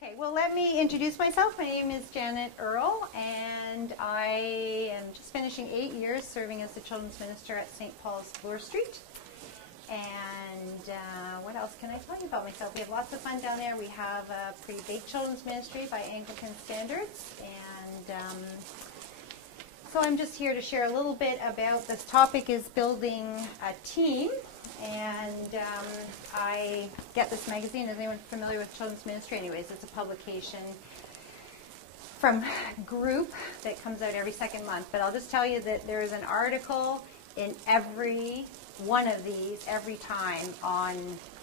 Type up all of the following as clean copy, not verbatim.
Okay, well, let me introduce myself. My name is Janet Earle, and I am just finishing 8 years serving as the children's minister at St. Paul's, Bloor Street. And what else can I tell you about myself? We have lots of fun down there. We have a pretty big children's ministry by Anglican standards, and so I'm just here to share a little bit about this topic is building a team. And I get this magazine. Is anyone familiar with children's ministry? Anyways, it's a publication from Group that comes out every second month. But I'll just tell you that there is an article in every one of these every time on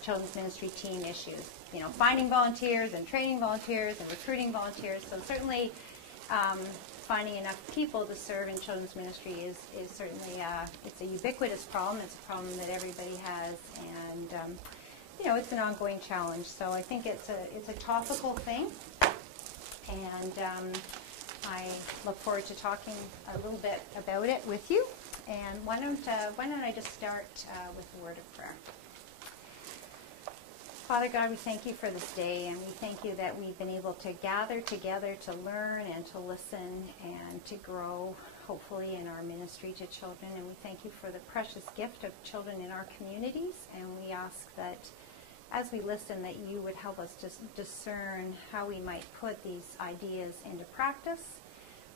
children's ministry team issues. You know, finding volunteers and training volunteers and recruiting volunteers. So certainly finding enough people to serve in children's ministry is certainly it's a ubiquitous problem. It's a problem that everybody has, and you know, it's an ongoing challenge. So I think it's a topical thing, and I look forward to talking a little bit about it with you. And why don't I just start with a word of prayer. Father God, we thank you for this day, and we thank you that we've been able to gather together to learn and to listen and to grow, hopefully, in our ministry to children. And we thank you for the precious gift of children in our communities. And we ask that as we listen, that you would help us to discern how we might put these ideas into practice.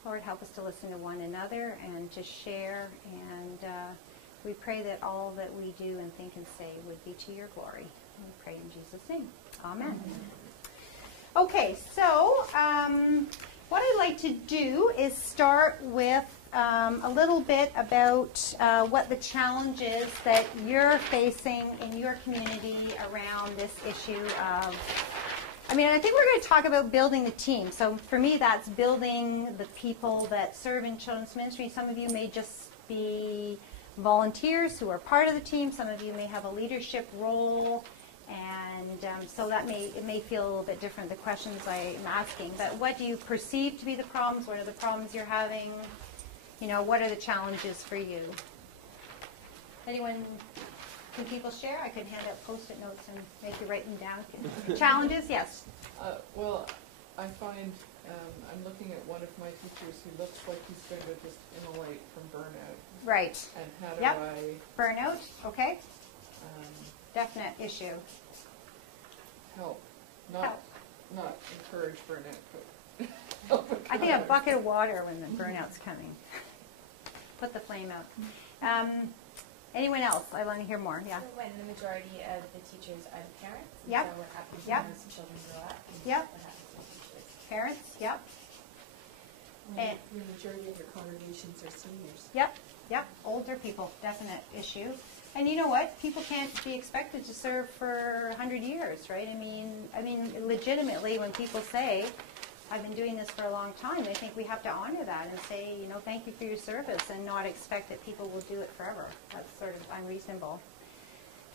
Lord, help us to listen to one another and to share. And we pray that all that we do and think and say would be to your glory. We pray in Jesus' name. Amen. Okay, so what I'd like to do is start with a little bit about what the challenge is that you're facing in your community around this issue of, I think we're going to talk about building the team. So for me, that's building the people that serve in children's ministry. Some of you may just be volunteers who are part of the team. Some of you may have a leadership role. And so that it may feel a little bit different, the questions I'm asking. But what do you perceive to be the problems? What are the problems you're having? You know, what are the challenges for you? Anyone, can people share? I could hand out Post-it notes and make you write them down. Challenges, yes. Well, I find I'm looking at one of my teachers who looks like he's going to just immolate from burnout. Right. And how do I... Burnout, okay. Definite issue. Help. Not encourage burnout, but help. I think a bucket of water when the burnout's coming. Put the flame out. Anyone else? I want to hear more. Yeah. So when the majority of the teachers are the parents, yep. So what happens yep. when those children grow up? Yep. What happens to the teachers? Parents, yep. And the majority of your congregations are seniors. Yep, yep. Older people, definite issue. And you know what? People can't be expected to serve for 100 years, right? I mean, legitimately, when people say, I've been doing this for a long time, I think we have to honor that and say, you know, thank you for your service and not expect that people will do it forever. That's sort of unreasonable.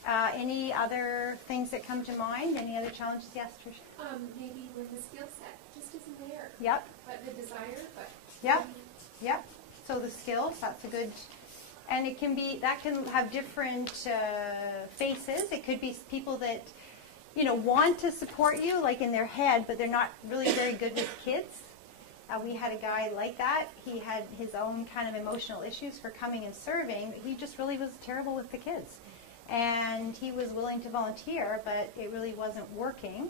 Any other things that come to mind? Any other challenges? Yes, Tricia? Maybe when the skill set just isn't there. Yep. But the desire, but... Yep, yep. So the skills, that's a good... And it can be, that can have different faces. It could be people that, you know, want to support you, like in their head, but they're not really very good with kids. We had a guy like that. He had his own kind of emotional issues for coming and serving. He just really was terrible with the kids. And he was willing to volunteer, but it really wasn't working.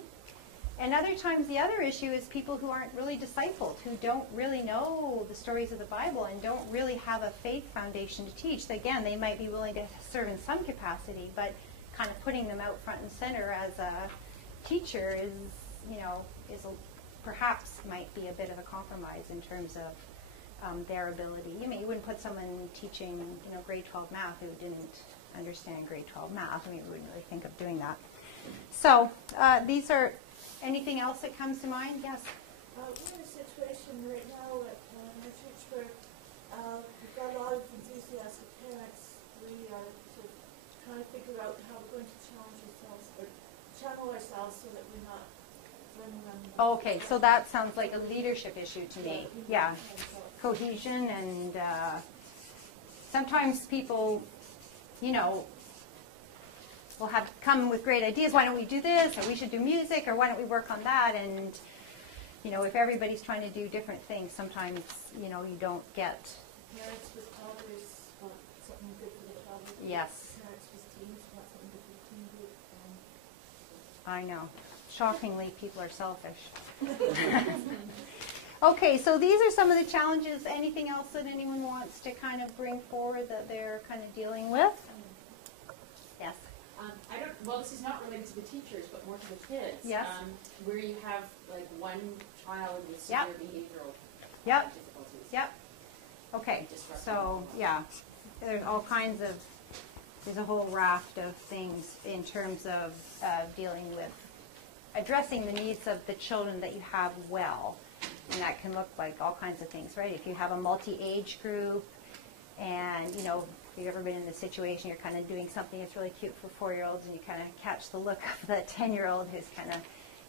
And other times the other issue is people who aren't really discipled, who don't really know the stories of the Bible and don't really have a faith foundation to teach. Again, they might be willing to serve in some capacity, but kind of putting them out front and center as a teacher is, you know, perhaps might be a bit of a compromise in terms of their ability. You wouldn't put someone teaching, you know, grade 12 math who didn't understand grade 12 math. We wouldn't really think of doing that. So these are... Anything else that comes to mind? Yes? We're in a situation right now at our church where we've got a lot of enthusiastic parents. We are sort of trying to figure out how we're going to channel ourselves so that we're not running around. Okay, so that sounds like a leadership issue to me. Yeah, cohesion, and sometimes people, you know, will have come with great ideas. Why don't we do this, or we should do music, or why don't we work on that? And if everybody's trying to do different things, sometimes you don't get. Parents with toddlers want something good for the toddlers. Yes. Parents with teens want something good for the teen group. I know. Shockingly, people are selfish. Okay, so these are some of the challenges. Anything else that anyone wants to kind of bring forward that they're kind of dealing with? Yes. Well, this is not related to the teachers, but more to the kids. Yes. Where you have like one child with severe behavioral Yep. difficulties. Yep. Okay, so yeah, there's all kinds of, there's a whole raft of things in terms of dealing with addressing the needs of the children that you have well. And that can look like all kinds of things, right? If you have a multi-age group and, if you've ever been in this situation, you're kind of doing something that's really cute for 4-year-olds and you kind of catch the look of the 10-year-old who's kind of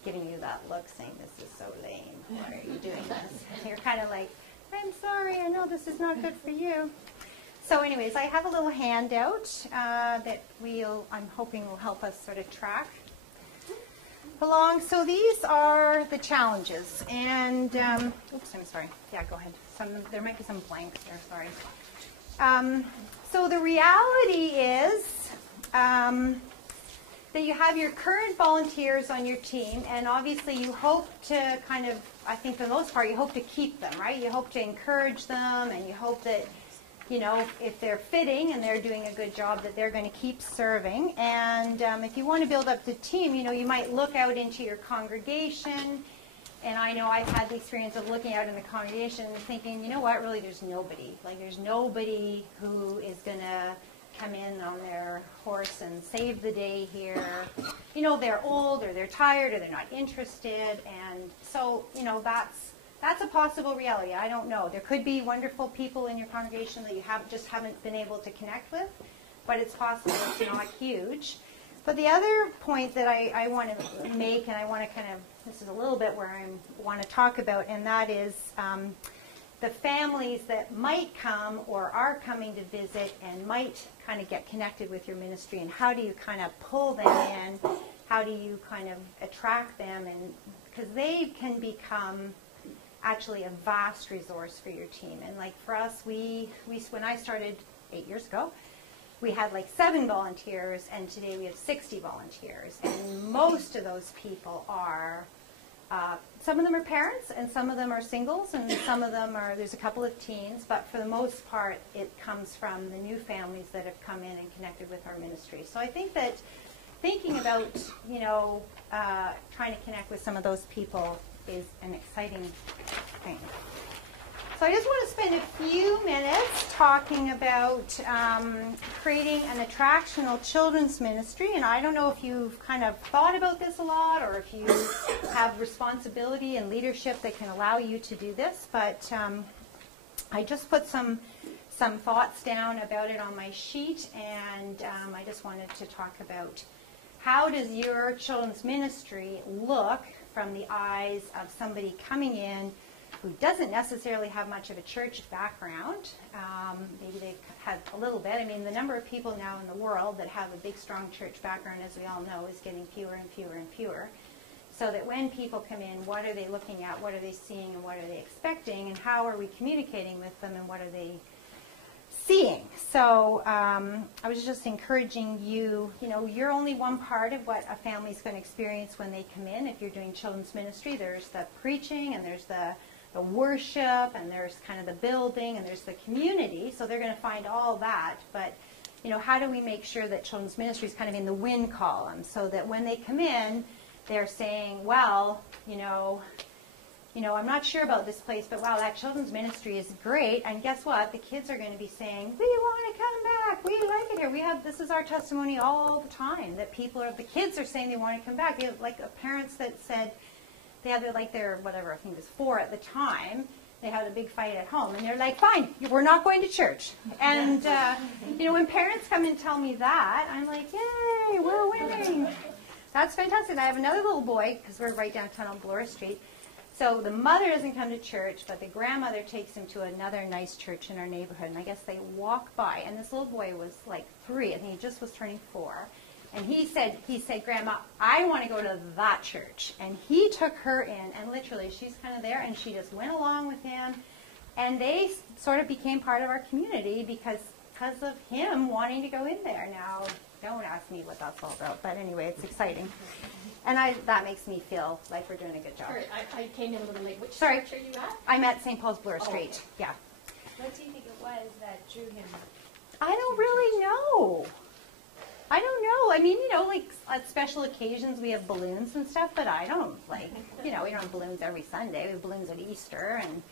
giving you that look saying, this is so lame. Why are you doing this? And you're kind of like, I'm sorry, I know this is not good for you. So anyways, I have a little handout that I'm hoping will help us sort of track along. So these are the challenges. And, oops, I'm sorry. Yeah, go ahead. There might be some blanks there, sorry. So the reality is that you have your current volunteers on your team, and obviously you hope to kind of, I think for the most part, you hope to keep them, right? You hope to encourage them, and you hope that, if they're fitting and they're doing a good job, that they're going to keep serving. And if you want to build up the team, you might look out into your congregation. And I know I've had the experience of looking out in the congregation and thinking, you know what, really there's nobody. Like there's nobody who is going to come in on their horse and save the day here. They're old or they're tired or they're not interested. And so, that's a possible reality. I don't know. There could be wonderful people in your congregation that you just haven't been able to connect with, but it's possible. It's not huge. But the other point that I want to make, and I want to this is a little bit where I want to talk about, and that is the families that might come or are coming to visit and might kind of get connected with your ministry, and how do you kind of pull them in? How do you kind of attract them? And because they can become actually a vast resource for your team. And like for us, we when I started 8 years ago, we had like 7 volunteers, and today we have 60 volunteers. And most of those people are, some of them are parents, and some of them are singles, and some of them there's a couple of teens, but for the most part, it comes from the new families that have come in and connected with our ministry. So I think that thinking about, trying to connect with some of those people is an exciting thing. So I just want to spend a few minutes talking about creating an attractional children's ministry. And I don't know if you've kind of thought about this a lot, or if you have responsibility and leadership that can allow you to do this. But I just put some thoughts down about it on my sheet, and I just wanted to talk about how does your children's ministry look from the eyes of somebody coming in who doesn't necessarily have much of a church background. Maybe they have a little bit. I mean, the number of people now in the world that have a big, strong church background, as we all know, is getting fewer and fewer and fewer. So that when people come in, what are they looking at, what are they seeing, and what are they expecting, and how are we communicating with them, and what are they seeing? So I was just encouraging you, you're only one part of what a family's going to experience when they come in. If you're doing children's ministry, there's the preaching, and there's the worship, and there's kind of the building, and there's the community. So they're going to find all that. But, how do we make sure that children's ministry is kind of in the win column, so that when they come in, they're saying, well, I'm not sure about this place, but wow, that children's ministry is great. And guess what? The kids are going to be saying, we want to come back. We like it here. This is our testimony all the time, that the kids are saying they want to come back. You have like parents that said they had their whatever, I think it was 4 at the time. They had a big fight at home, and they're like, fine, we're not going to church. And, when parents come and tell me that, I'm like, yay, we're winning. That's fantastic. I have another little boy, because we're right downtown on Bloor Street. So the mother doesn't come to church, but the grandmother takes him to another nice church in our neighborhood. And I guess they walk by. And this little boy was like 3. I think he just was turning 4. And he said, Grandma, I want to go to that church. And he took her in, and literally, she's kind of there, and she just went along with him. And they sort of became part of our community because of him wanting to go in there. Now, don't ask me what that's all about, but anyway, it's exciting. And that makes me feel like we're doing a good job. Sorry, I came in a little late. Which Sorry. church are you at? I'm at St. Paul's Bloor Oh, Street. okay. Yeah. What do you think it was that drew him? I don't really know. I don't know. I mean, like at special occasions we have balloons and stuff, but I don't we don't have balloons every Sunday. We have balloons at Easter, and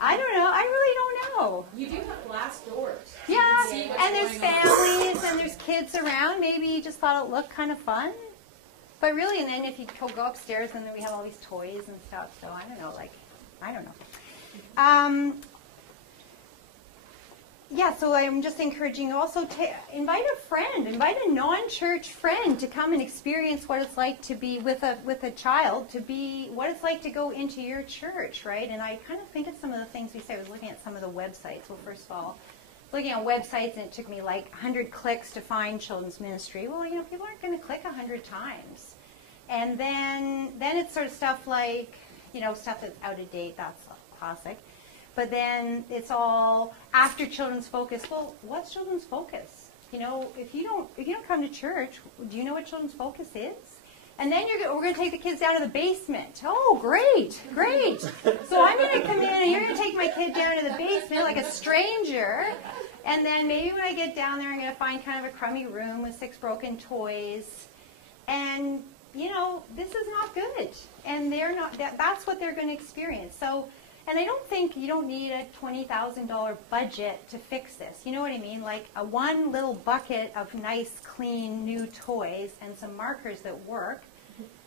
I don't know. I really don't know. You do have glass doors. Yeah, can see what's and there's going on. families and there's kids around. Maybe you just thought it looked kind of fun. But really, and then if you go upstairs, and then we have all these toys and stuff. So I don't know. I don't know. Yeah, so I'm just encouraging you also to invite a friend, invite a non-church friend to come and experience what it's like to be with a child, to be what it's like to go into your church, right? And I kind of think of some of the things we say. I was looking at some of the websites. Well, first of all, looking at websites, and it took me like 100 clicks to find children's ministry. Well, people aren't going to click 100 times. And then it's sort of stuff like, stuff that's out of date. That's classic. But then it's all after children's focus. Well, what's children's focus? If you don't come to church, do you know what children's focus is? And then we're going to take the kids down to the basement. Oh, great. So I'm going to come in, and you're going to take my kid down to the basement like a stranger. And then maybe when I get down there, I'm going to find kind of a crummy room with 6 broken toys. And, this is not good. And they're not. That's what they're going to experience. So. And I don't think you don't need a $20,000 budget to fix this. You know what I mean? Like one little bucket of nice, clean, new toys and some markers that work,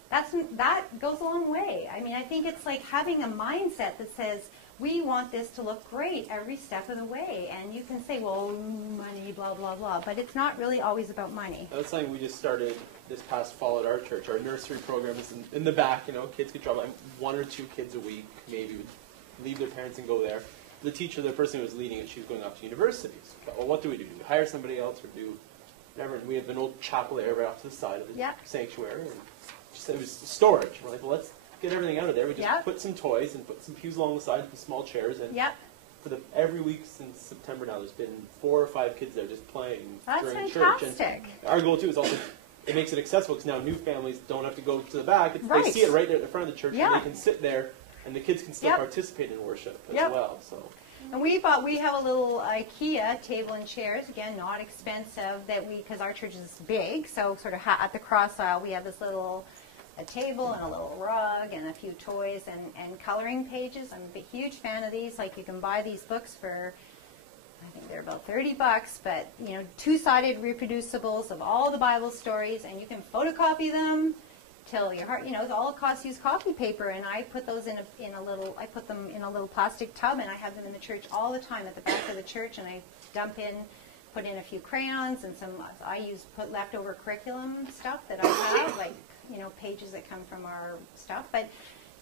that goes a long way. I mean, I think it's like having a mindset that says, we want this to look great every step of the way. And you can say, well, money, blah, blah, blah. But it's not really always about money. That's something we just started this past fall at our church. Our nursery program is in the back. Kids could travel. 1 or 2 kids a week, maybe, would leave their parents and go there. The teacher, the person who was leading it, she was going off to universities. Well, what do? Do we hire somebody else or do whatever? And we have an old chapel area right off to the side of the sanctuary. And it was storage. We're like, well, let's get everything out of there. We just put some toys and put some pews along the side, some small chairs. And for every week since September now, there's been 4 or 5 kids there just playing during church. And our goal, too, is also it makes it accessible because now new families don't have to go to the back. They see it right there at the front of the church, and they can sit there. And the kids can still participate in worship as well. So, and we have a little IKEA table and chairs. Again, not expensive. Because our church is big, so sort of at the cross aisle we have this little table and a little rug and a few toys and coloring pages. I'm a huge fan of these. Like you can buy these books for, I think they're about $30, but 2-sided reproducibles of all the Bible stories, and you can photocopy them. Till your heart, all it costs you is copy paper, and I put those I put them in a little plastic tub, and I have them in the church all the time at the back of the church, and I put in a few crayons and put leftover curriculum stuff that I have, like, pages that come from our stuff, but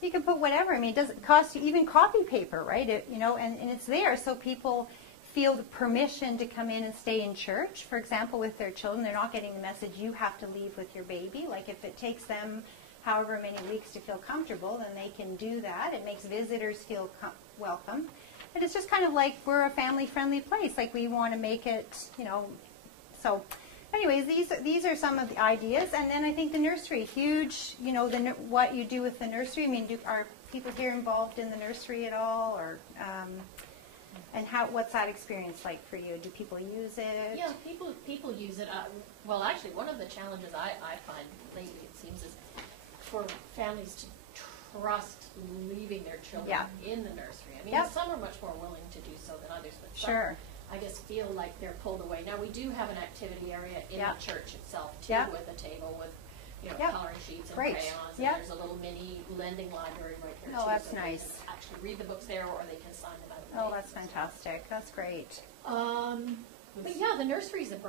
you can put whatever. I mean, it doesn't cost you even copy paper, right? And it's there, so people feel the permission to come in and stay in church, for example, with their children. They're not getting the message, you have to leave with your baby. Like if it takes them however many weeks to feel comfortable, then they can do that. It makes visitors feel welcome. And it's just kind of like we're a family-friendly place. Like we want to make it, So anyways, these are some of the ideas. And then I think the nursery, huge, what you do with the nursery. I mean, are people here involved in the nursery at all? Or... And what's that experience like for you? Do people use it? Yeah, people use it. Well, actually, one of the challenges I find lately, it seems, is for families to trust leaving their children in the nursery. I mean, some are much more willing to do so than others, but some, I guess, feel like they're pulled away. Now, we do have an activity area in the church itself, too, with a table with coloring sheets and crayons. And there's a little mini lending library right here, too. Oh, that's so nice. They can actually read the books there, or they can sign them out. Oh, that's fantastic. That's great. But yeah, the nursery is a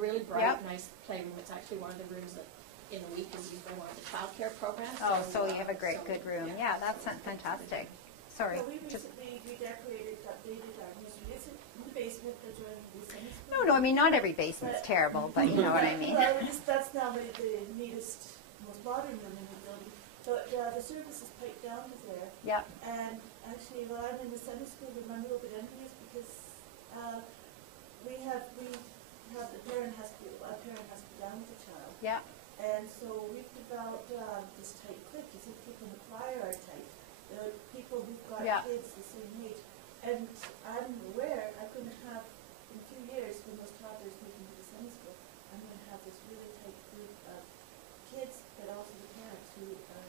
really bright, nice playroom. It's actually one of the rooms that in the week is usually one of the childcare programs. So you have a good room. Yeah, that's fantastic. Sorry. Well, we recently redecorated, updated our nursery. the basement, they're joining the Sunday school. No, I mean, not every basement's terrible, but you know what I mean. Well, that's now the neatest, most modern room in the building. But the service is piped down to there. Yep. And actually, while I'm in the Sunday school room, I'm a little bit envious because we have a parent has to be down with the child. Yeah. And so we've developed this tight clique. You see, people in the choir are tight. The people who've got kids the same age. And I'm aware I'm going to have, in a few years, when those toddlers move into the Sunday school, I'm going to have this really tight group of kids, but also the parents who are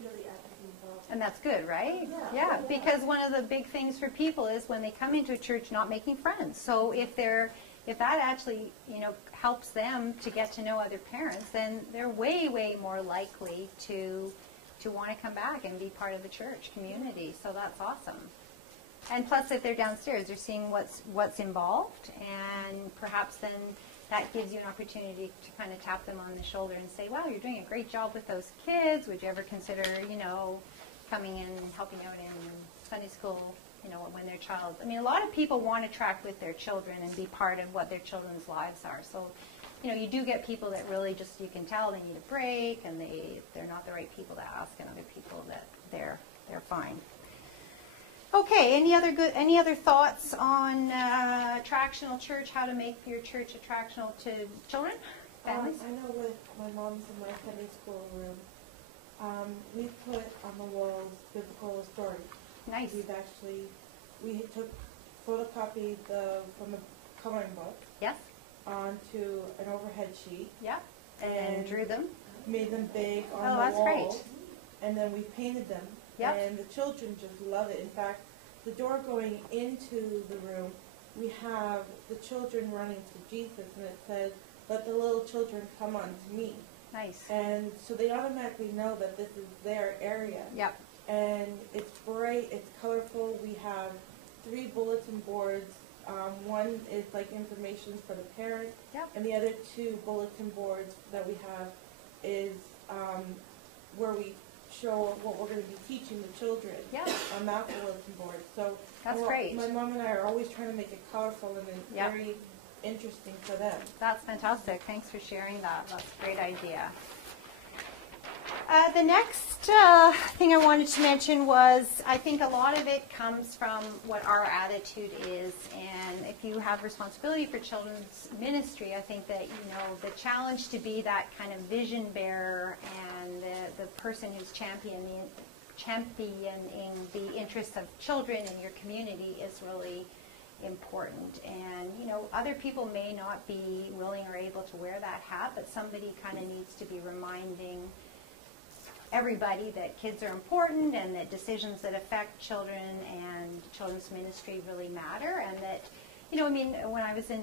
really actively involved. And that's good, right? Yeah. Because one of the big things for people is when they come into a church not making friends. So if that actually, helps them to get to know other parents, then they're way, way more likely to want to come back and be part of the church community. So that's awesome. And plus, if they're downstairs, they're seeing what's involved, and perhaps then that gives you an opportunity to kind of tap them on the shoulder and say, wow, you're doing a great job with those kids. Would you ever consider, coming in and helping out in Sunday school, when their child, a lot of people want to track with their children and be part of what their children's lives are. So, you do get people that really just, you can tell they need a break, and they're not the right people to ask, and other people that they're fine. Okay, any other thoughts on attractional church, how to make your church attractional to children, families? I know with my mom's in my Sunday school room, we put on the walls biblical stories. Nice. We photocopied from the coloring book. Yes. Onto an overhead sheet. Yeah. And drew them. Made them big on the wall. Oh, that's great. And then we painted them. Yep. And the children just love it. In fact, the door going into the room, we have the children running to Jesus, and it says, "Let the little children come unto me." Nice. And so they automatically know that this is their area. Yep. And it's bright, it's colorful. We have 3 bulletin boards. One is like information for the parent, and the other 2 bulletin boards that we have is where we show what we're going to be teaching the children on that bulletin board. So that's great. My mom and I are always trying to make it colorful and very interesting for them. That's fantastic. Thanks for sharing that. That's a great idea. The next thing I wanted to mention was, I think a lot of it comes from what our attitude is, and if you have responsibility for children's ministry, I think that, the challenge to be that kind of vision bearer and the person who's championing the interests of children in your community is really important. And, other people may not be willing or able to wear that hat, but somebody kind of needs to be reminding everybody that kids are important, and that decisions that affect children and children's ministry really matter. And that, when I was in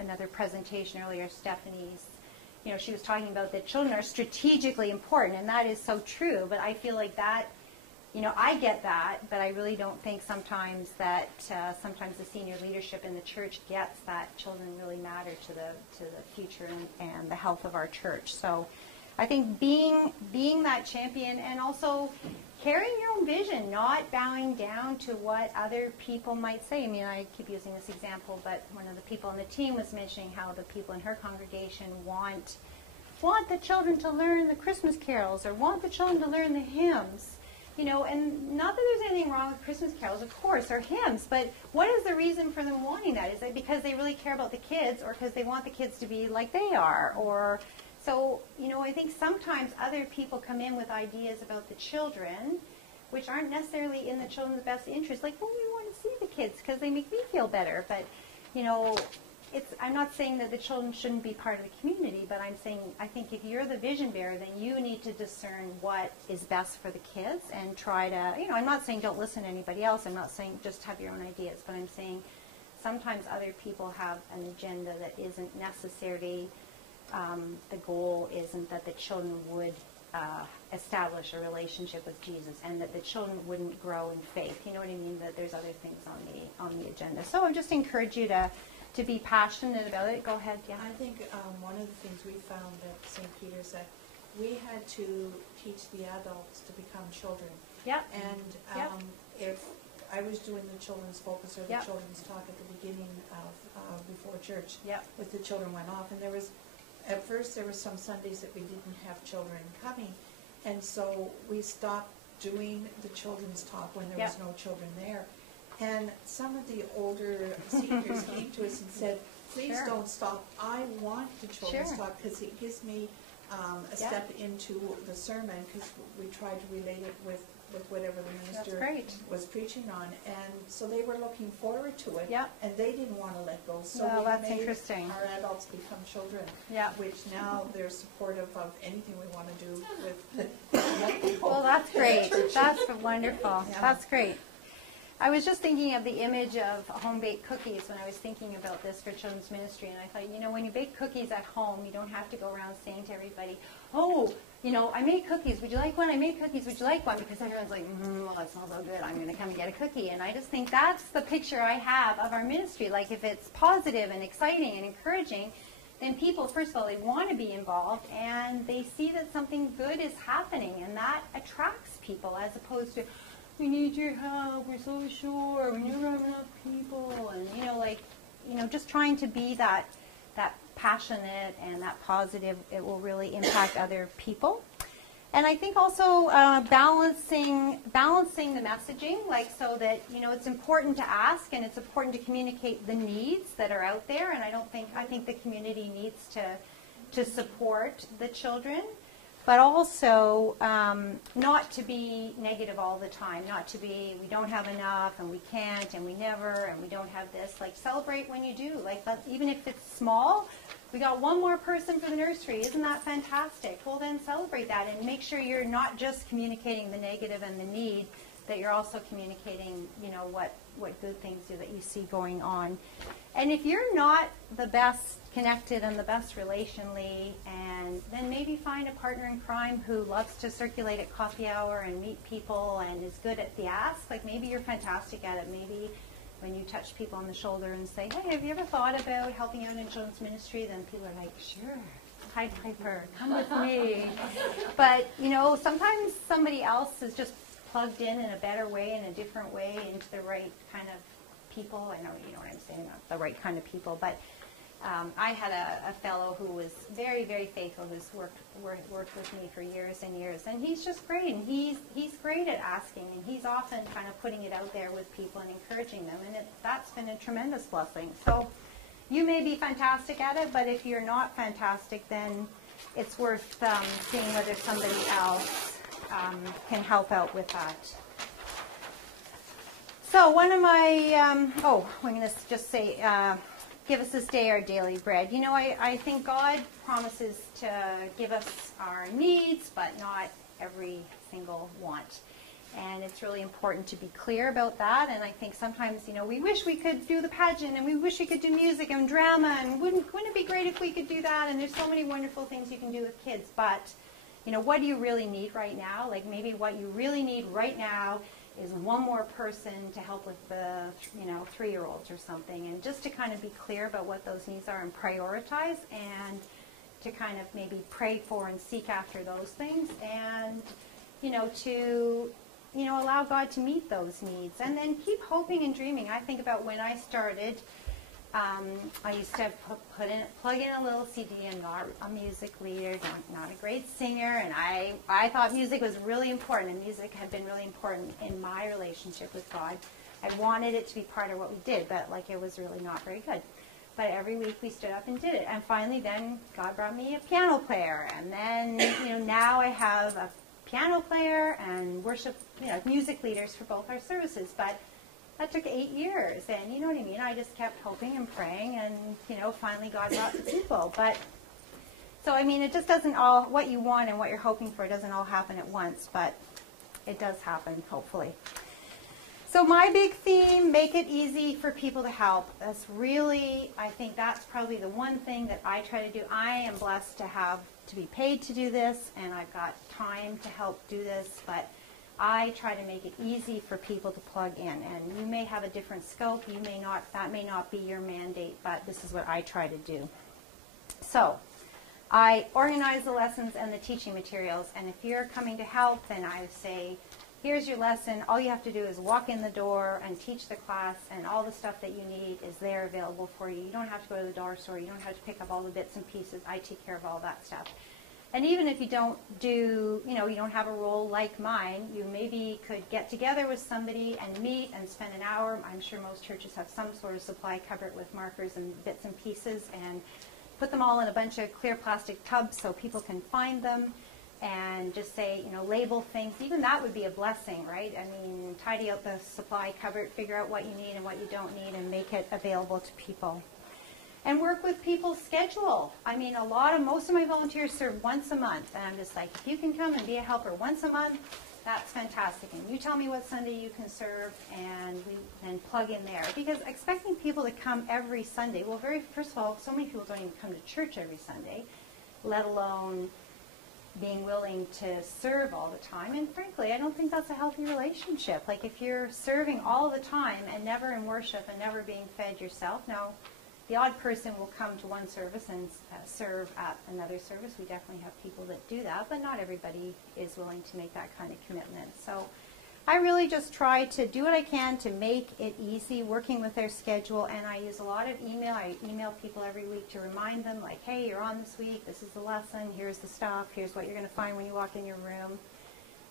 another presentation earlier, Stephanie's, she was talking about that children are strategically important, and that is so true. But I feel like that, I get that, but I really don't think sometimes that sometimes the senior leadership in the church gets that children really matter to the future and the health of our church. So I think being that champion, and also carrying your own vision, not bowing down to what other people might say. I keep using this example, but one of the people on the team was mentioning how the people in her congregation want the children to learn the Christmas carols, or want the children to learn the hymns. And not that there's anything wrong with Christmas carols, of course, or hymns, but what is the reason for them wanting that? Is it because they really care about the kids, or because they want the kids to be like they are? So, I think sometimes other people come in with ideas about the children, which aren't necessarily in the children's best interest. Like, well, we want to see the kids because they make me feel better. But, I'm not saying that the children shouldn't be part of the community, but I'm saying I think if you're the vision bearer, then you need to discern what is best for the kids and try to, I'm not saying don't listen to anybody else. I'm not saying just have your own ideas, but I'm saying sometimes other people have an agenda that isn't necessarily, the goal isn't that the children would establish a relationship with Jesus, and that the children wouldn't grow in faith. You know what I mean? That there's other things on the agenda. So I just encourage you to be passionate about it. Go ahead, yeah. I think one of the things we found at St. Peter's that we had to teach the adults to become children. Yep. And Yep. If I was doing the children's focus or the Yep. children's talk at the beginning of, before church. Yep. With the children went off, and there was, at first there were some Sundays that we didn't have children coming, and so we stopped doing the children's talk when there was Yep. no children there. And some of the older seniors came to us and said, please Sure. don't stop, I want the children's Sure. talk, because it gives me a Yep. step into the sermon, because we tried to relate it with whatever the That's minister great. was preaching on, and so they were looking forward to it. Yep. And they didn't want to let go, so Well, we that's made interesting. our adults become children. Yep. Which now they're supportive of anything we want to do with young people. Well, that's great. Church. That's wonderful. Yeah. That's great. I was just thinking of the image of home-baked cookies when I was thinking about this for children's ministry, and I thought, you know, when you bake cookies at home, you don't have to go around saying to everybody, oh, you know, I made cookies, would you like one? I made cookies, would you like one? Because everyone's like, well, that smells so good, I'm going to come and get a cookie. And I just think that's the picture I have of our ministry. Like, if it's positive and exciting and encouraging, then people, first of all, they want to be involved, and they see that something good is happening, and that attracts people, as opposed to, we need your help, we're so short, we never have enough people, and, you know, like, you know, just trying to be that passionate and that positive, it will really impact other people. And I think also balancing the messaging, like, so that, you know, it's important to ask and it's important to communicate the needs that are out there, and I think the community needs to support the children, but also not to be negative all the time, not to be, we don't have enough and we can't and we never and we don't have this. Like, celebrate when you do. Like, even if it's small, we got one more person for the nursery. Isn't that fantastic? Well, then celebrate that and make sure you're not just communicating the negative and the need, that you're also communicating, you know, what good things that you see going on. And if you're not the best connected and the best relationally, and then maybe find a partner in crime who loves to circulate at coffee hour and meet people and is good at the ask. Like, maybe you're fantastic at it. Maybe when you touch people on the shoulder and say, hey, have you ever thought about helping out in children's ministry? Then people are like, sure, Pied Piper, come with me. But, you know, sometimes somebody else is just plugged in a better way, in a different way, into the right kind of people. I know, you know what I'm saying, not the right kind of people. But I had a fellow who was very, very faithful, who's worked with me for years and years, and he's just great, and he's great at asking, and he's often kind of putting it out there with people and encouraging them, and that's been a tremendous blessing. So you may be fantastic at it, but if you're not fantastic, then it's worth seeing whether somebody else can help out with that. So one of my, I'm going to just say, give us this day our daily bread. You know, I think God promises to give us our needs, but not every single want. And it's really important to be clear about that. And I think sometimes, you know, we wish we could do the pageant, and we wish we could do music and drama, and wouldn't it be great if we could do that? And there's so many wonderful things you can do with kids. But, you know, what do you really need right now? Like, maybe what you really need right now is one more person to help with the, you know, 3-year-olds or something, and just to kind of be clear about what those needs are and prioritize, and to kind of maybe pray for and seek after those things, and, you know, to, you know, allow God to meet those needs, and then keep hoping and dreaming. I think about when I started, I used to plug in a little CD. I'm not a music leader, not a great singer, and I thought music was really important, and music had been really important in my relationship with God. I wanted it to be part of what we did, but like, it was really not very good. But every week we stood up and did it, and finally then God brought me a piano player, and then, you know, now I have a piano player and worship, you know, music leaders for both our services. But that took 8 years, and you know what I mean? I just kept hoping and praying, and, you know, finally God brought the people. But, so, I mean, it just doesn't all, what you want and what you're hoping for doesn't all happen at once, but it does happen, hopefully. So my big theme, make it easy for people to help. That's really, I think that's probably the one thing that I try to do. I am blessed to be paid to do this, and I've got time to help do this, but I try to make it easy for people to plug in, and you may have a different scope, you may not, that may not be your mandate, but this is what I try to do. So, I organize the lessons and the teaching materials, and if you're coming to help, then I say, here's your lesson. All you have to do is walk in the door and teach the class, and all the stuff that you need is there available for you. You don't have to go to the dollar store. You don't have to pick up all the bits and pieces. I take care of all that stuff. And even if you don't do, you don't have a role like mine, you maybe could get together with somebody and meet and spend an hour. I'm sure most churches have some sort of supply cupboard with markers and bits and pieces, and put them all in a bunch of clear plastic tubs so people can find them, and just say, label things. Even that would be a blessing, right? I mean, tidy out the supply cupboard, figure out what you need and what you don't need, and make it available to people. And work with people's schedule. I mean, most of my volunteers serve once a month, and I'm just like, if you can come and be a helper once a month, that's fantastic. And you tell me what Sunday you can serve, and we then plug in there. Because expecting people to come every Sunday, well, first of all, so many people don't even come to church every Sunday, let alone being willing to serve all the time. And frankly, I don't think that's a healthy relationship. Like, if you're serving all the time and never in worship and never being fed yourself, now, the odd person will come to one service and serve at another service. We definitely have people that do that, but not everybody is willing to make that kind of commitment. So I really just try to do what I can to make it easy, working with their schedule, and I use a lot of email. I email people every week to remind them, like, hey, you're on this week, this is the lesson, here's the stuff, here's what you're going to find when you walk in your room.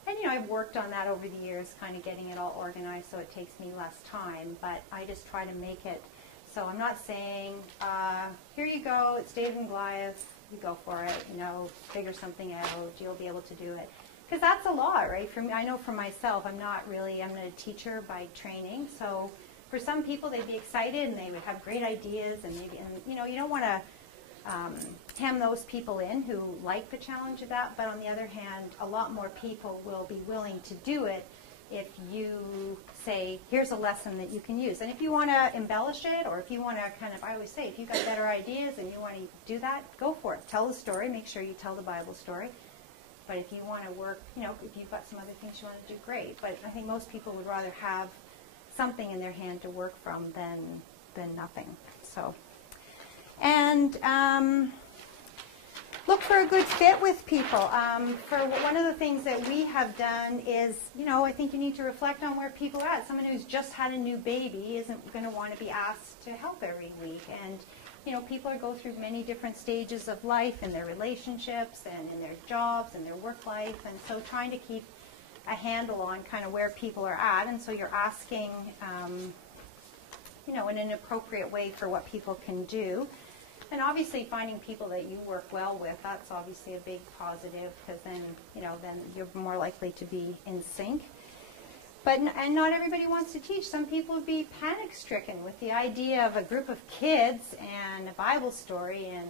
And, I've worked on that over the years, kind of getting it all organized so it takes me less time, but I just try to make it. So I'm not saying, here you go, it's David and Goliath, you go for it, figure something out, you'll be able to do it. Because that's a lot, right? For me, I know for myself, I'm not a teacher by training, so for some people they'd be excited and they would have great ideas, and you don't want to hem those people in who like the challenge of that, but on the other hand, a lot more people will be willing to do it if you say, here's a lesson that you can use. And if you want to embellish it, or if you want to I always say, if you've got better ideas and you want to do that, go for it. Tell the story. Make sure you tell the Bible story. But if you want to work, if you've got some other things you want to do, great. But I think most people would rather have something in their hand to work from than nothing. So, and look for a good fit with people. For one of the things that we have done is, I think you need to reflect on where people are at. Someone who's just had a new baby isn't going to want to be asked to help every week. And, people go through many different stages of life in their relationships and in their jobs and their work life. And so trying to keep a handle on kind of where people are at. And so you're asking, in an appropriate way for what people can do. And obviously finding people that you work well with, that's obviously a big positive, because then, then you're more likely to be in sync. And not everybody wants to teach. Some people would be panic-stricken with the idea of a group of kids and a Bible story and,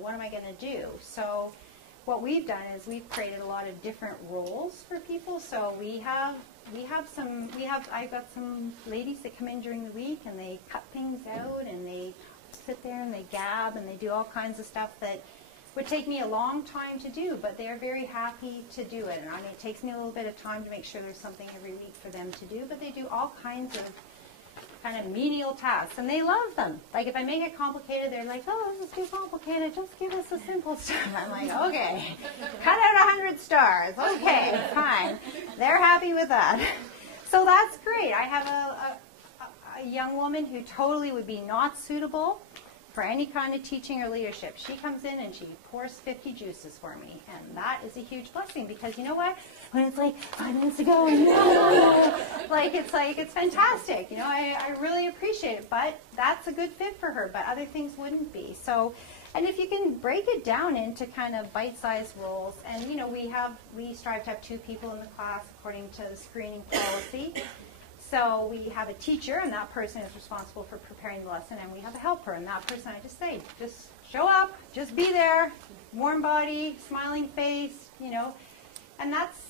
what am I going to do? So what we've done is we've created a lot of different roles for people. So I've got some ladies that come in during the week and they cut things out and they sit there and they gab and they do all kinds of stuff that would take me a long time to do, but they're very happy to do it. And I mean, it takes me a little bit of time to make sure there's something every week for them to do, but they do all kinds of kind of menial tasks, and they love them. Like, if I make it complicated, they're like, oh, this is too complicated, just give us a simple star. I'm like, okay, cut out 100 stars. Okay, fine. They're happy with that. So that's great. I have a young woman who totally would be not suitable for any kind of teaching or leadership. She comes in and she pours 50 juices for me, and that is a huge blessing, because you know what? When it's like 5 minutes to go, it's fantastic. I really appreciate it, but that's a good fit for her, but other things wouldn't be. So, and if you can break it down into kind of bite-sized roles, and we strive to have 2 people in the class according to the screening policy. So we have a teacher, and that person is responsible for preparing the lesson, and we have a helper, and that person, I just say, just show up, just be there, warm body, smiling face, and that's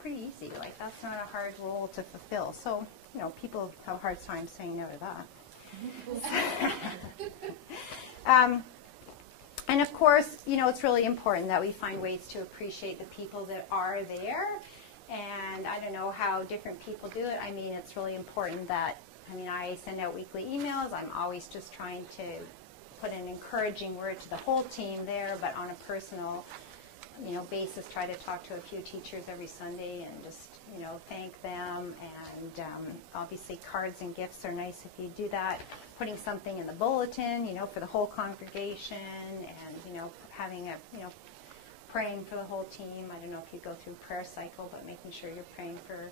pretty easy. Like, that's not a hard role to fulfill. So, people have a hard time saying no to that. And of course, it's really important that we find ways to appreciate the people that are there. And I don't know how different people do it. I mean, it's really important that, I send out weekly emails. I'm always just trying to put an encouraging word to the whole team there, but on a personal basis, try to talk to a few teachers every Sunday and just, thank them. And obviously cards and gifts are nice if you do that. Putting something in the bulletin, for the whole congregation, and, having a, praying for the whole team. I don't know if you go through prayer cycle, but making sure you're praying for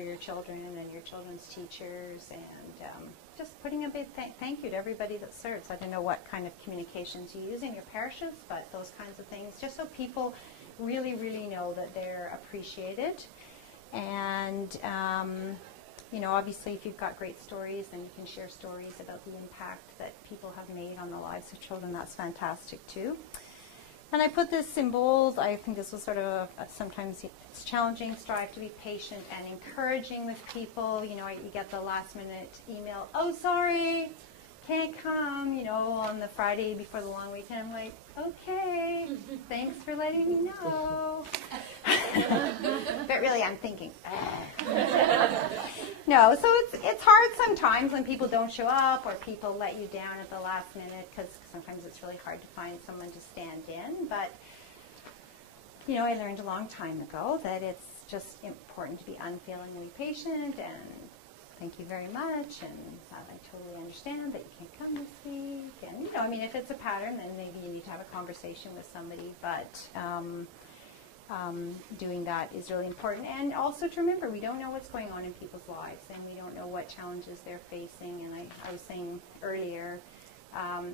your children and your children's teachers, and just putting a big thank you to everybody that serves. I don't know what kind of communications you use in your parishes, but those kinds of things, just so people really, really know that they're appreciated. And, obviously if you've got great stories, then you can share stories about the impact that people have made on the lives of children. That's fantastic too. And I put this in bold. I think this was sort of sometimes it's challenging. Strive to be patient and encouraging with people. You get the last minute email, oh, sorry, can't come, on the Friday before the long weekend. I'm like, okay, thanks for letting me know. But really I'm thinking, No, so it's hard sometimes when people don't show up or people let you down at the last minute, because sometimes it's really hard to find someone to stand in. But, I learned a long time ago that it's just important to be unfailingly patient, and thank you very much, and I totally understand that you can't come this week. And, if it's a pattern, then maybe you need to have a conversation with somebody, but doing that is really important. And also to remember, we don't know what's going on in people's lives, and we don't know what challenges they're facing. And I was saying earlier,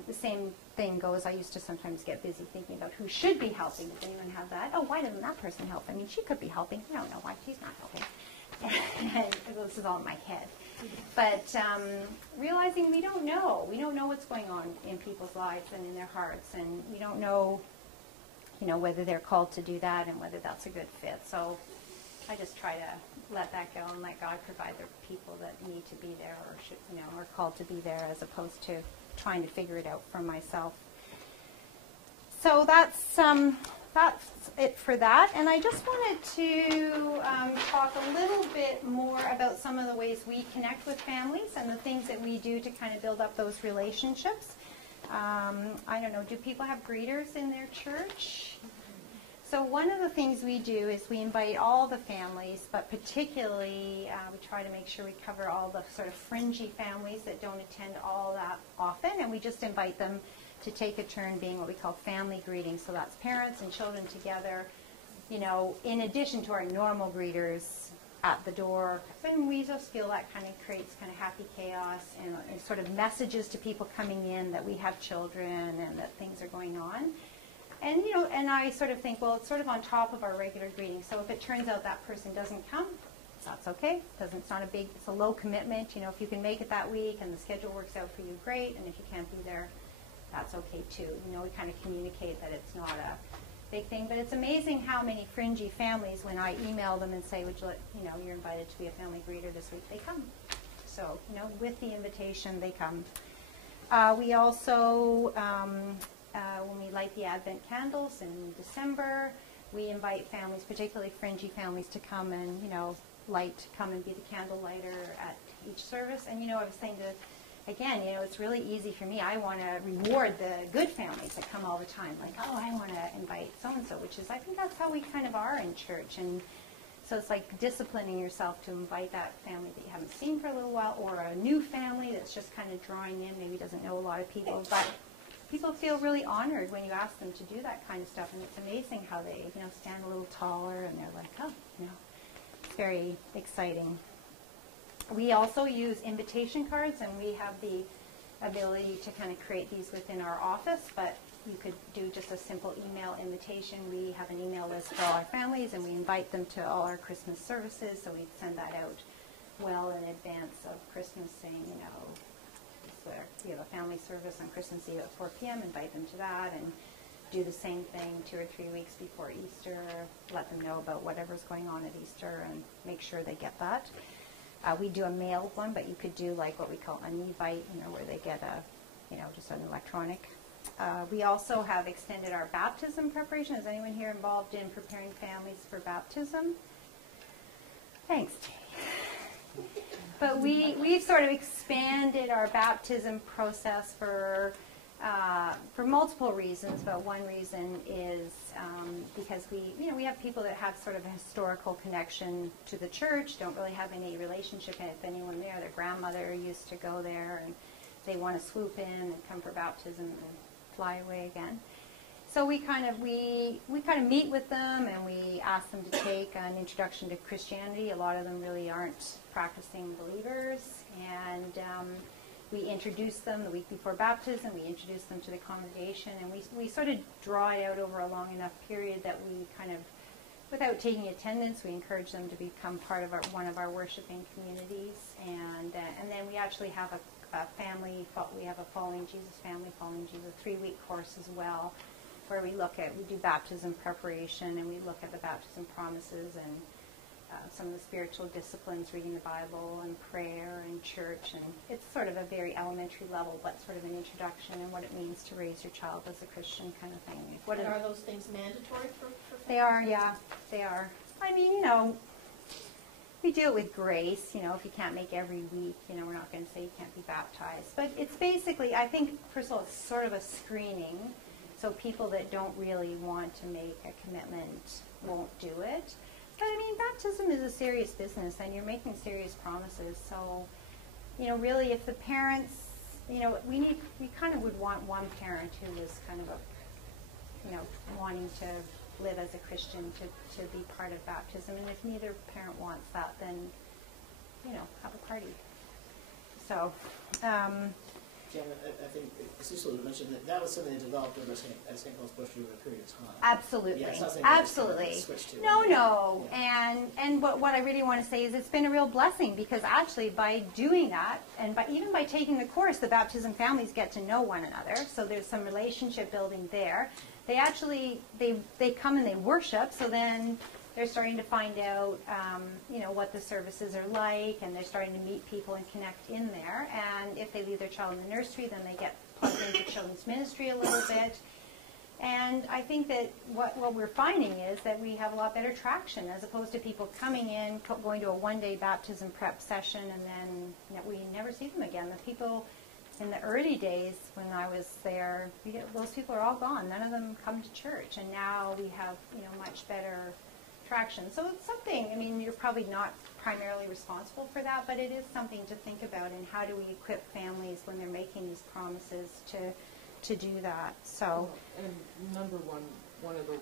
the same thing goes, I used to sometimes get busy thinking about who should be helping. Does anyone have that? Oh, why doesn't that person help? I mean, she could be helping. I don't know why she's not helping. And this is all in my head. But realizing we don't know. We don't know what's going on in people's lives and in their hearts. And we don't know, whether they're called to do that and whether that's a good fit. So I just try to let that go and let God provide the people that need to be there or should, are called to be there, as opposed to trying to figure it out for myself. So that's it for that. And I just wanted to talk a little bit more about some of the ways we connect with families and the things that we do to kind of build up those relationships. I don't know, do people have greeters in their church? So one of the things we do is we invite all the families, but particularly we try to make sure we cover all the sort of fringy families that don't attend all that often, and we just invite them to take a turn being what we call family greetings. So that's parents and children together, in addition to our normal greeters at the door. And we just feel that kind of creates kind of happy chaos and sort of messages to people coming in that we have children and that things are going on. And, and I sort of think, well, it's sort of on top of our regular greeting. So if it turns out that person doesn't come, that's okay. It's not a big, it's a low commitment. If you can make it that week and the schedule works out for you, great. And if you can't be there, that's okay too. We kind of communicate that it's not a big thing. But it's amazing how many fringy families, when I email them and say, would you let, you're invited to be a family greeter this week, they come. So, with the invitation, they come. We also, when we light the Advent candles in December, we invite families, particularly fringy families, to come and, come and be the candle lighter at each service. And, I was saying again, it's really easy for me. I want to reward the good families that come all the time. Like, oh, I want to invite so-and-so, which is, I think that's how we kind of are in church. And so it's like disciplining yourself to invite that family that you haven't seen for a little while, or a new family that's just kind of drawing in, maybe doesn't know a lot of people. But people feel really honored when you ask them to do that kind of stuff. And it's amazing how they, stand a little taller and they're like, oh, it's very exciting. We also use invitation cards, and we have the ability to kind of create these within our office, but you could do just a simple email invitation. We have an email list for all our families, and we invite them to all our Christmas services, so we send that out well in advance of Christmas, saying, we have a family service on Christmas Eve at 4 p.m., invite them to that, and do the same thing 2 or 3 weeks before Easter, let them know about whatever's going on at Easter, and make sure they get that. We do a mailed one, but you could do like what we call an e-vite, where they get just an electronic. We also have extended our baptism preparation. Is anyone here involved in preparing families for baptism? Thanks, Jay. But we've sort of expanded our baptism process for for multiple reasons, but one reason is because we have people that have sort of a historical connection to the church, don't really have any relationship with anyone there. Their grandmother used to go there, and they want to swoop in and come for baptism and fly away again. So we kind of meet with them, and we ask them to take an introduction to Christianity. A lot of them really aren't practicing believers, and we introduce them the week before baptism. We introduce them to the congregation, and we sort of draw it out over a long enough period that we kind of, without taking attendance, we encourage them to become part of one of our worshiping communities. And then we actually have a family. We have a Following Jesus family, Following Jesus 3-week course as well, where we do baptism preparation, and we look at the baptism promises and some of the spiritual disciplines, reading the Bible and prayer and church. And it's sort of a very elementary level, but sort of an introduction and what it means to raise your child as a Christian kind of thing. And are those things mandatory for They are, yeah, they are. I mean, we do it with grace. If you can't make every week, we're not going to say you can't be baptized. But it's basically, I think, first of all, it's sort of a screening. So people that don't really want to make a commitment won't do it. But I mean, baptism is a serious business, and you're making serious promises. So, really, if the parents, we kind of would want one parent who was kind of wanting to live as a Christian to be part of baptism. And if neither parent wants that, then, have a party. So, Jan, I think Cecil mentioned that was something that developed over at St. Paul's Bush over a period of time. Absolutely, yeah, it's not absolutely. Switched to No. Yeah. And what I really want to say is it's been a real blessing, because actually by doing that, and even by taking the course, the baptism families get to know one another. So there's some relationship building there. They actually they come and they worship. So then they're starting to find out, what the services are like, and they're starting to meet people and connect in there. And if they leave their child in the nursery, then they get plugged into children's ministry a little bit. And I think that what we're finding is that we have a lot better traction, as opposed to people coming in, going to a one-day baptism prep session, and then we never see them again. The people in the early days when I was there, those people are all gone. None of them come to church. And now we have, much better traction. So it's something, I mean, you're probably not primarily responsible for that, but it is something to think about, and how do we equip families when they're making these promises to do that. So, and number one of the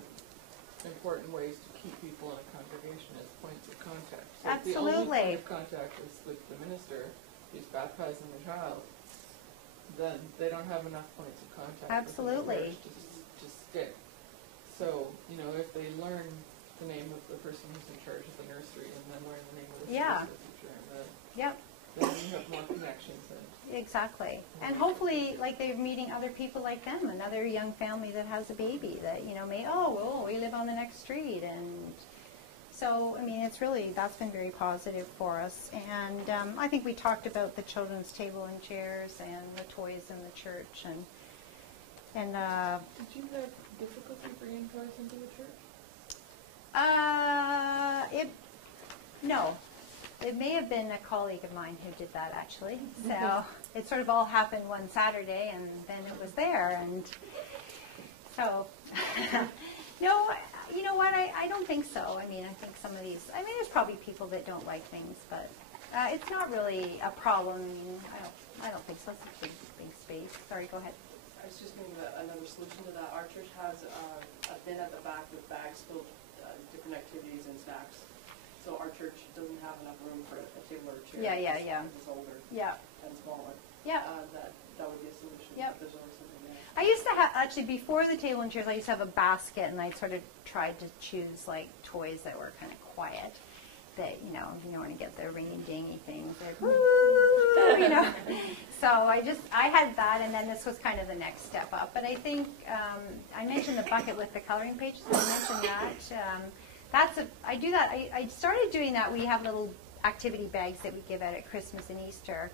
important ways to keep people in a congregation is points of contact. So if the only point of contact is with the minister who's baptizing the child, then they don't have enough points of contact absolutely to stick. So, if they learn the name of the person who's in charge of the nursery, and then learn the name of the teacher, and then you have more connections. Exactly. And hopefully, they're meeting other people like them, another young family that has a baby that, we live on the next street. And so, I mean, that's been very positive for us. And I think we talked about the children's table and chairs and the toys in the church. And did you have difficulty bringing toys into the church? No. It may have been a colleague of mine who did that, actually. So it sort of all happened one Saturday, and then it was there. And so, no, you know what? I don't think so. I mean, I think some of these, there's probably people that don't like things, but it's not really a problem. I mean, I don't think so. It's a big space. Sorry, go ahead. I was just thinking that another solution to that. Our church has a bin at the back with bags filled with different activities and snacks. So our church doesn't have enough room for a table or a chair. Yeah. It's older and smaller. Yeah. That would be a solution. Yep. There's always something there. I used to have, actually, before the table and chairs, I used to have a basket, and I sort of tried to choose, toys that were kind of quiet, that, you don't want to get the ringy-dingy things. So I had that, and then this was kind of the next step up. But I think, I mentioned the bucket with the coloring pages. I mentioned that. I do that. I started doing that. We have little activity bags that we give out at Christmas and Easter.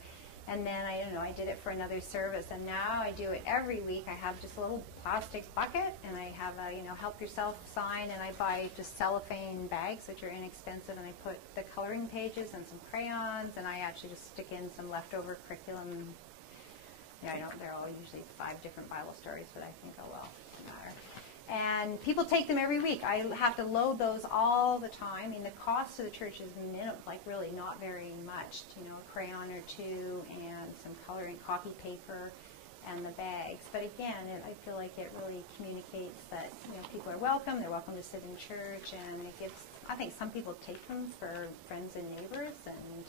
And then, I did it for another service. And now I do it every week. I have just a little plastic bucket, and I have a, help yourself sign, and I buy just cellophane bags, which are inexpensive, and I put the coloring pages and some crayons, and I actually just stick in some leftover curriculum Yeah, I don't, they're all usually 5 different Bible stories, but I think, oh well, doesn't matter. And people take them every week. I have to load those all the time. I mean, the cost to the church is like really not very much. You know, a crayon or 2 and some coloring, copy paper, and the bags. But again, I feel like it really communicates that, you know, people are welcome. They're welcome to sit in church, and it gives. I think some people take them for friends and neighbors, and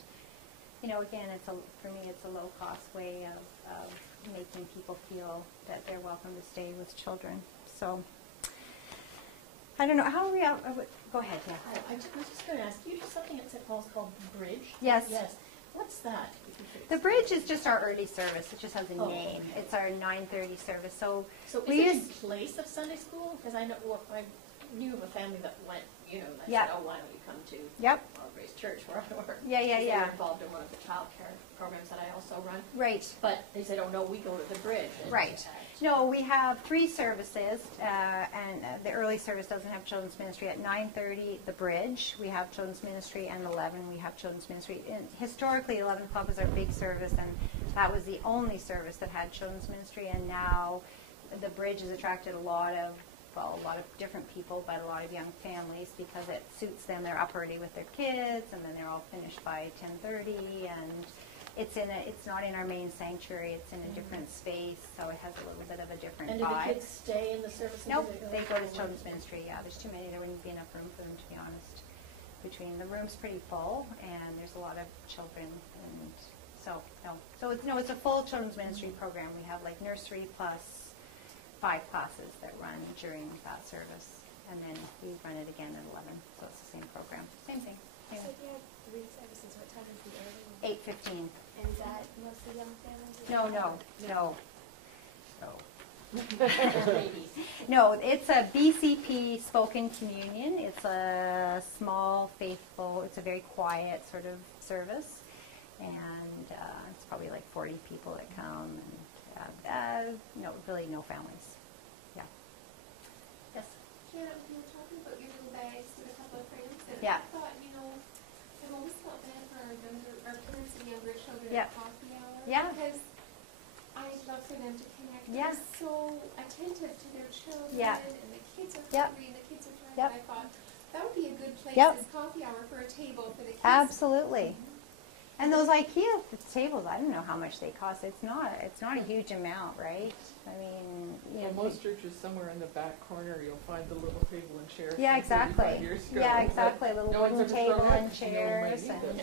you know, again, for me, it's a low-cost way of making people feel that they're welcome to stay with children. So. I don't know, how are we out? Go ahead, yeah. I was just going to ask you, something at St. Paul's called the Bridge? Yes. Yes. What's that? The Bridge is just our early service. It just has a name. Okay. It's our 9:30 service. So is it in place of Sunday school? Because I know, I knew of a family that went, you know, and I said, oh, why don't you come to our Grace Church where I work? Yeah. They're involved in one of the child care programs that I also run. Right. But they said, oh, no, we go to the Bridge. Right. No, we have 3 services, and the early service doesn't have children's ministry. At 9:30, the Bridge, we have children's ministry, and 11, we have children's ministry. And historically, 11 o'clock was our big service, and that was the only service that had children's ministry. And now, the Bridge has attracted a lot of different people, but a lot of young families, because it suits them. They're up already with their kids, and then they're all finished by 10:30, and it's not in our main sanctuary. It's in a different space, so it has a little bit of a different vibe. And do the kids stay in the service? Nope, they go to children's ministry. Yeah, there's too many. There wouldn't be enough room for them, to be honest. The room's pretty full, and there's a lot of children, and so no. So it's a full children's ministry program. We have like nursery plus 5 classes that run during that service, and then we run it again at 11. So it's the same program, same thing. So you have 3 services. What time is the early one? 8:15. And is that mostly young families? No, it's a BCP spoken communion. It's a small, faithful, it's a very quiet sort of service. And it's probably like 40 people that come. And really no families. Yeah. Yes? Yeah, you were talking about your little bags with a couple of friends. And Yeah. I thought, I've always felt bad for our parents and younger children Yeah. at coffee hour. Yeah. Because I'd love for them to connect. Yeah. They're so attentive to their children. Yeah. And the kids are Yep. hungry and the kids are trying. Yep. I thought that would be a good place Yep. as coffee hour for a table for the kids. Absolutely. And those IKEA tables, I don't know how much they cost. It's not a huge amount, right? I mean, Most churches, somewhere in the back corner, you'll find the little table and chairs. Yeah, from exactly. 35 years ago. Yeah, exactly. Little No one's wooden ever thrown table it, and 'cause no one might chairs need and them.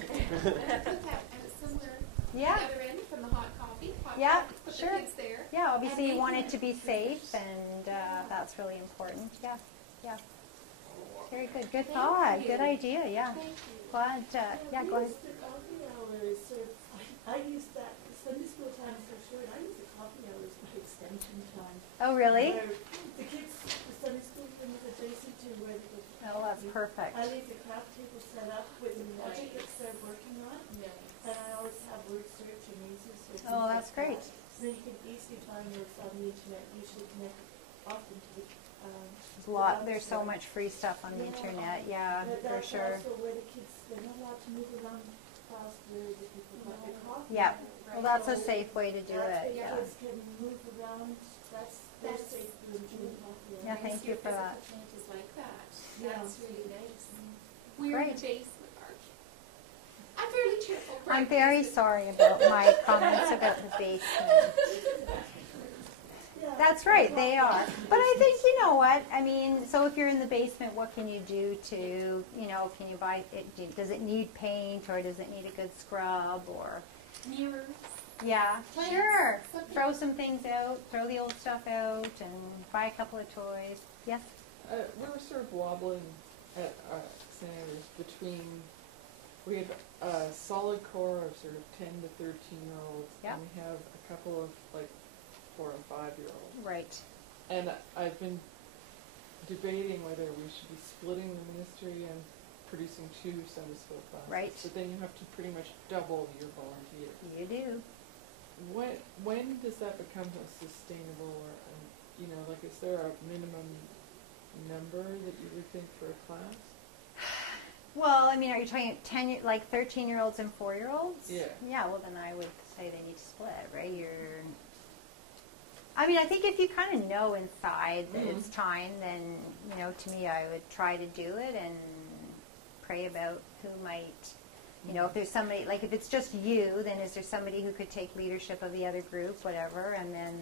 Put that somewhere Yeah. the other end from the hot coffee. Yeah, put sure. the kids there. Yeah, obviously And you want they it to be safe, and that's really important. Yeah. Very good. Good thought. Good idea. Yeah. Thank you. Glad. Yeah. Go ahead. The coffee hours, I use that, Sunday school time is so short, I use the coffee hours my extension time. Oh, really? Where the kids, the Sunday school thing that they see to where they go. Oh, that's perfect. I leave the craft table set up with the projects they're working on, and I always have word search and easy search. Oh, that's great. So you can easily find what's on the internet, usually connect often to the, There's so much free stuff on the internet. Yeah, But for sure. That's also where the kids, they're not allowed to move around fast where the people got their coffee. Yeah. Well, that's a safe way to do That's it. where Yeah. kids can move around, they're safe to enjoy coffee. Yeah, thank you for that. Is like that. Yeah. That's really nice. We're Great. in the basement, aren't you? I'm fairly cheerful. I'm very sorry about my comments about the basement. That's right, they are. But I think, you know what, I mean, so if you're in the basement, what can you do to, can you buy it, does it need paint, or does it need a good scrub, or? Mirrors. Yeah, Plants, sure. something. Throw some things out, throw the old stuff out, and buy a couple of toys. Yes? We were sort of wobbling at Sanders between, we have a solid core of sort of 10 to 13-year-olds, Yeah. and we have a couple of 4 and 5-year-olds. Right. And I've been debating whether we should be splitting the ministry and producing 2 Sunday school classes. Right. But then you have to pretty much double your volunteers. You do. When does that become sustainable, or is there a minimum number that you would think for a class? Well, I mean, are you talking 13-year-olds and 4-year-olds? Yeah. Yeah, well then I would say they need to split, right? I mean, I think if you kind of know inside that it's time, then, you know, to me, I would try to do it and pray about who might, you know, if there's somebody, like if it's just you, then is there somebody who could take leadership of the other group, whatever, and then,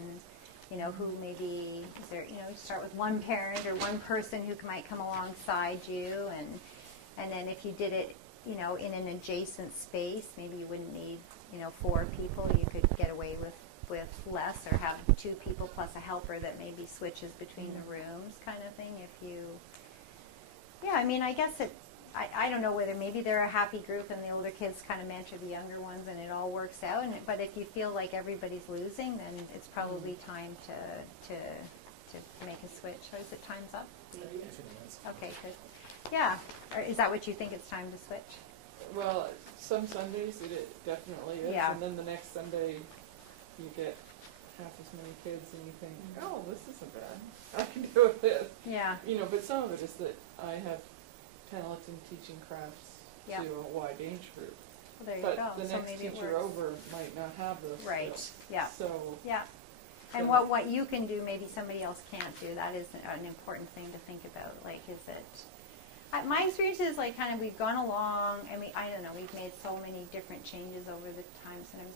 you know, who maybe, is there, you know, start with one parent or one person who might come alongside you, and then if you did it, you know, in an adjacent space, maybe you wouldn't need, you know, 4 people, you could get away with less, or have 2 people plus a helper that maybe switches between the rooms, kind of thing. If you, yeah, I mean, I guess I don't know whether maybe they're a happy group and the older kids kind of mentor the younger ones and it all works out. But if you feel like everybody's losing, then it's probably time to make a switch. Or is it time's up? Okay, good. Yeah. Or is that what you think? It's time to switch? Well, some Sundays it definitely is, Yeah. and then the next Sunday you get half as many kids and you think, oh, this isn't bad. I can do this. Yeah. You know, but some of it is that I have talent in teaching crafts Yeah. to a wide age group. Well, there you But go. the So next maybe it teacher works. over might not have those Right. skills. Yeah. So Yeah. And So- what you can do, maybe somebody else can't do. That is an important thing to think about. Like, is it? My experience is like kind of we've gone along. I mean, I don't know. We've made so many different changes over the time. Sometimes